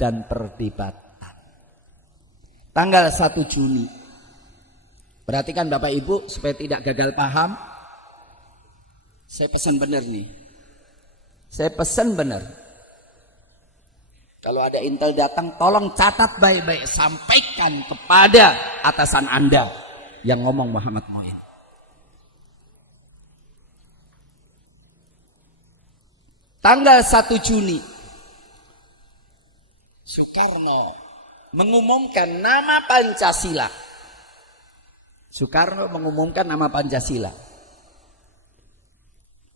dan perdebatan. Tanggal 1 Juni. Perhatikan Bapak Ibu supaya tidak gagal paham. Saya pesan benar nih. Saya pesan benar. Kalau ada intel datang, tolong catat baik-baik, sampaikan kepada atasan Anda yang ngomong Muhammad Muin. Tanggal 1 Juni, Soekarno mengumumkan nama Pancasila. Soekarno mengumumkan nama Pancasila.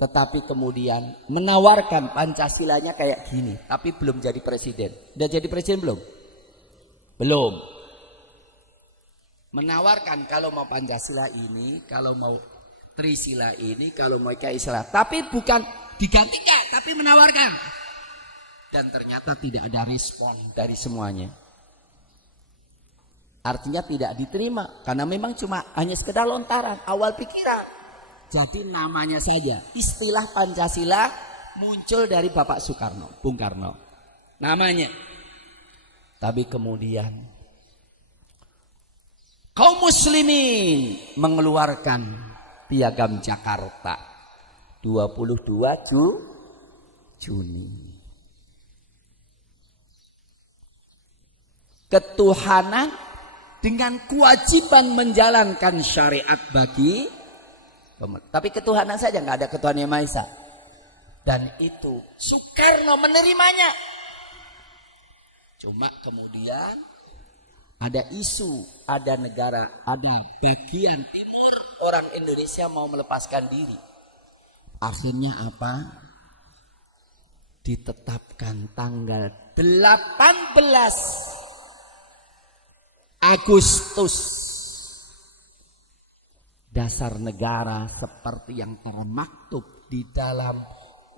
Tetapi kemudian menawarkan Pancasilanya kayak gini. Tapi belum jadi presiden. Udah jadi presiden belum? Belum. Menawarkan kalau mau Pancasila ini, kalau mau Trisila ini, kalau mau Kaisila. Tapi bukan digantikan, tapi menawarkan. Dan ternyata tidak ada respon dari semuanya. Artinya tidak diterima. Karena memang cuma hanya sekedar lontaran, awal pikiran. Jadi namanya saja, istilah Pancasila muncul dari Bapak Soekarno, Bung Karno. Namanya. Tapi kemudian kaum muslimin mengeluarkan piagam Jakarta 22 Juni. Ketuhanan dengan kewajiban menjalankan syariat bagi, tapi ketuhanan saja, nggak ada ketuhanan yang Maha Esa. Dan itu Soekarno menerimanya. Cuma kemudian ada isu, ada negara, ada bagian timur orang Indonesia mau melepaskan diri. Akhirnya apa? Ditetapkan tanggal 18 Agustus. Dasar negara seperti yang termaktub di dalam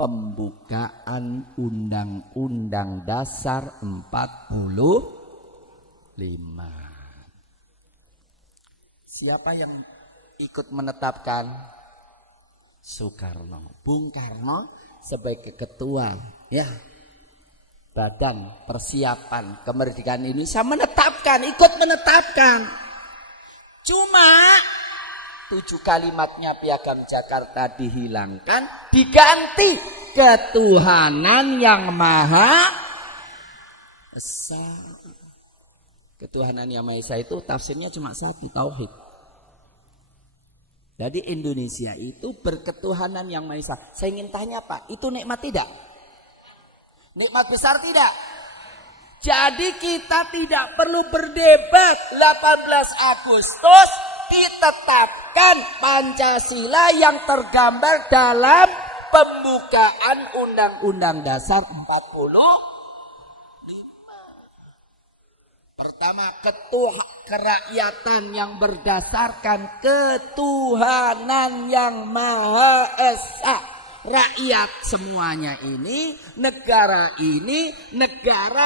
pembukaan Undang-Undang Dasar 45. Siapa yang ikut menetapkan? Soekarno. Bung Karno sebagai ketua ya Badan Persiapan Kemerdekaan Indonesia menetapkan, ikut menetapkan. Cuma 7 kalimatnya piagam Jakarta dihilangkan, diganti ketuhanan yang Maha Esa. Ketuhanan yang Maha Esa itu tafsirnya cuma satu, tauhid. Jadi Indonesia itu berketuhanan yang Maha Esa. Saya ingin tanya Pak, itu nikmat tidak? Nikmat besar tidak? Jadi kita tidak perlu berdebat. 18 Agustus ditetapkan Pancasila yang tergambar dalam pembukaan Undang-Undang Dasar 45. Pertama, kerakyatan yang berdasarkan ketuhanan yang Maha Esa. Rakyat semuanya ini, negara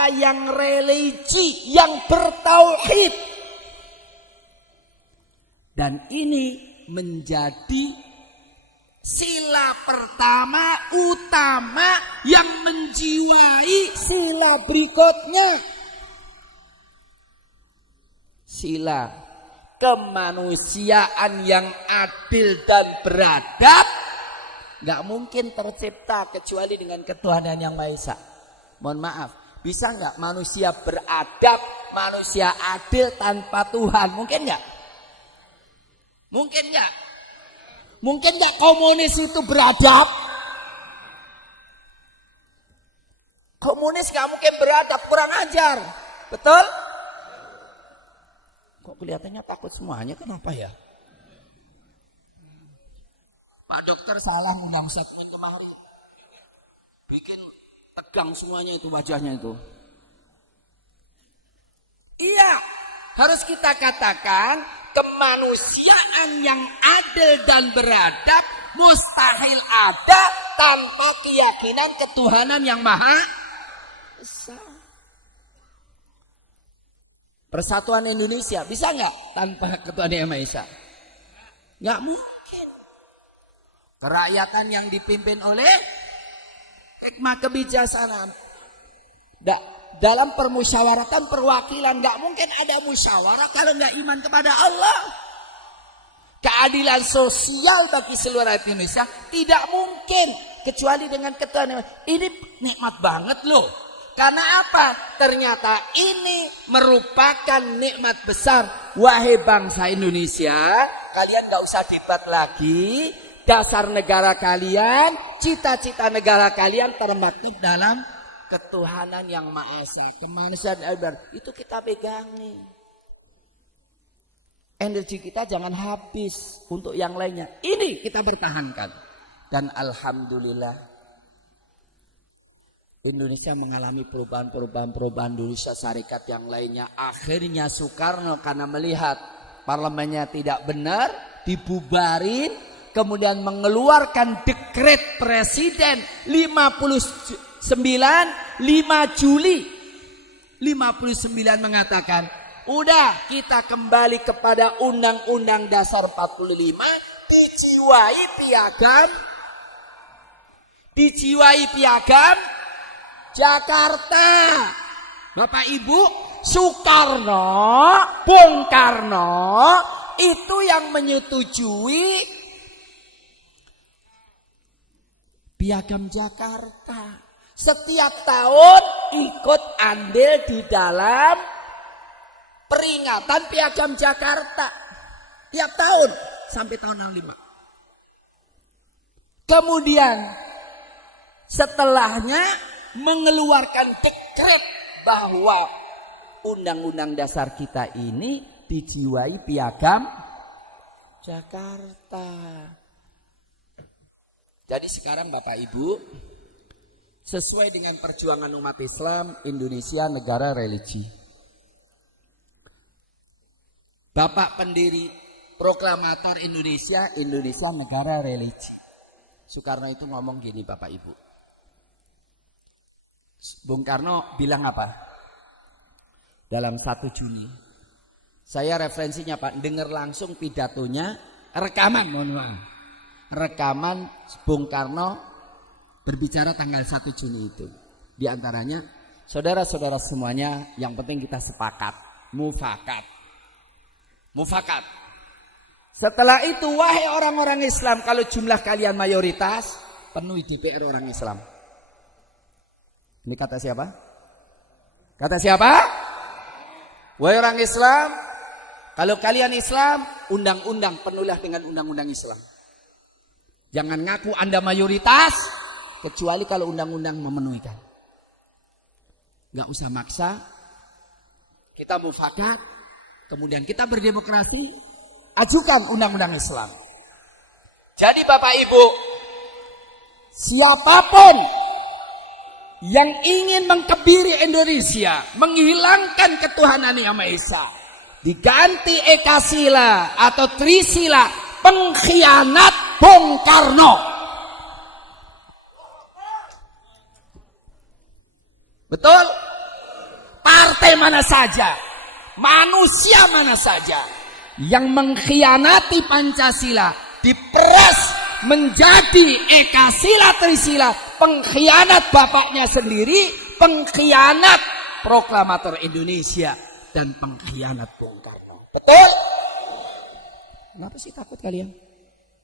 yang religi, yang bertauhid. Dan ini menjadi sila pertama utama yang menjiwai sila berikutnya. Sila kemanusiaan yang adil dan beradab nggak mungkin tercipta kecuali dengan ketuhanan yang Maha Esa. Mohon maaf, bisa nggak manusia beradab, manusia adil tanpa Tuhan? Mungkin nggak? Mungkin nggak? Mungkin nggak komunis itu beradab? Komunis nggak mungkin beradab, kurang ajar, betul? Kok kelihatannya takut semuanya, kenapa ya? Pak dokter salah ngundang segmen kemarin, bikin tegang semuanya itu wajahnya itu. Iya, harus kita katakan kemanusiaan yang adil dan beradab mustahil ada tanpa keyakinan ketuhanan yang Maha Esa. Persatuan Indonesia bisa nggak tanpa ketuhanan yang Maha Esa? Nggak mungkin. Kerakyatan yang dipimpin oleh hikmah kebijaksanaan. dalam permusyawaratan perwakilan. Nggak mungkin ada musyawarah kalau nggak iman kepada Allah. Keadilan sosial bagi seluruh rakyat Indonesia tidak mungkin kecuali dengan ketuhanan. Ini nikmat banget loh. Karena apa? Ternyata ini merupakan nikmat besar. Wahai bangsa Indonesia, kalian nggak usah debat lagi. Dasar negara kalian, cita-cita negara kalian termaktub dalam ketuhanan yang Maha Esa, kemanusiaan itu kita pegangi. Energi kita jangan habis untuk yang lainnya. Ini kita bertahankan. Dan alhamdulillah Indonesia mengalami perubahan Indonesia Syarikat yang lainnya. Akhirnya Soekarno karena melihat parlemennya tidak benar, dibubarin, kemudian mengeluarkan dekret presiden 5 Juli 59 mengatakan, udah kita kembali kepada Undang-Undang Dasar 45, dijiwai piagam Jakarta. Bapak Ibu, Soekarno, Bung Karno itu yang menyetujui piagam Jakarta. Setiap tahun ikut andil di dalam peringatan piagam Jakarta. Tiap tahun sampai tahun 65. Kemudian setelahnya mengeluarkan dekret bahwa Undang-Undang Dasar kita ini dijiwai piagam Jakarta. Jadi sekarang Bapak Ibu, sesuai dengan perjuangan umat Islam, Indonesia negara religi. Bapak pendiri proklamator Indonesia, Indonesia negara religi. Soekarno itu ngomong gini Bapak Ibu. Bung Karno bilang apa? Dalam 1 Juni. Saya referensinya Pak, dengar langsung pidatonya, rekaman mohon maaf. Rekaman Bung Karno berbicara tanggal 1 Juni itu. Di antaranya, saudara-saudara semuanya, yang penting kita sepakat, mufakat. Setelah itu, wahai orang-orang Islam, kalau jumlah kalian mayoritas, penuhi DPR orang Islam. Ini kata siapa? Kata siapa? Wahai orang Islam, kalau kalian Islam, undang-undang penuhilah dengan undang-undang Islam. Jangan ngaku Anda mayoritas, kecuali kalau undang-undang memenuhikan. Gak usah maksa. Kita mufakat, kemudian kita berdemokrasi, ajukan undang-undang Islam. Jadi Bapak Ibu, siapapun yang ingin mengkebiri Indonesia, menghilangkan ketuhanan yang Maha Esa, diganti Ekasila atau Trisila, pengkhianat Bung Karno. Betul? Partai mana saja, manusia mana saja yang mengkhianati Pancasila, diperas menjadi Ekasila Trisila, pengkhianat bapaknya sendiri, pengkhianat proklamator Indonesia, dan pengkhianat Bung Karno. Betul? Kenapa sih takut kalian?